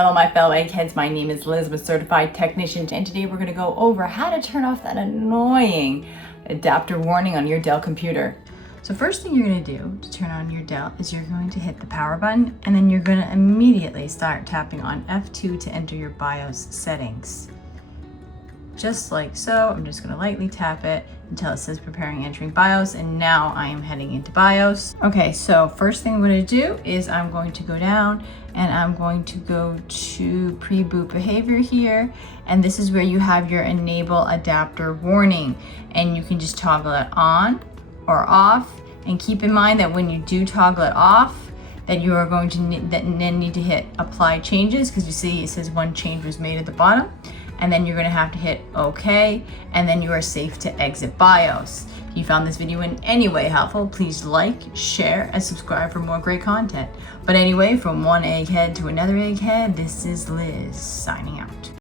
Hello my fellow eggheads, my name is Liz with Certified Technician, and today we're going to go over how to turn off that annoying adapter warning on your Dell computer. So first thing you're going to do to turn on your Dell is you're going to hit the power button, and then you're going to immediately start tapping on F2 to enter your BIOS settings. Just like so. I'm just going to lightly tap it until it says preparing entering BIOS, and now I am heading into BIOS. Okay, so first thing I'm going to do is I'm going to go down and I'm going to go to pre-boot behavior here, and this is where you have your enable adapter warning, and you can just toggle it on or off. And keep in mind that when you do toggle it off, that you are going to then need to hit apply changes, because you see it says one change was made at the bottom. And then you're going to have to hit OK, and then you are safe to exit BIOS. If you found this video in any way helpful, please like, share, and subscribe for more great content. But anyway, from one egghead to another egghead, this is Liz signing out.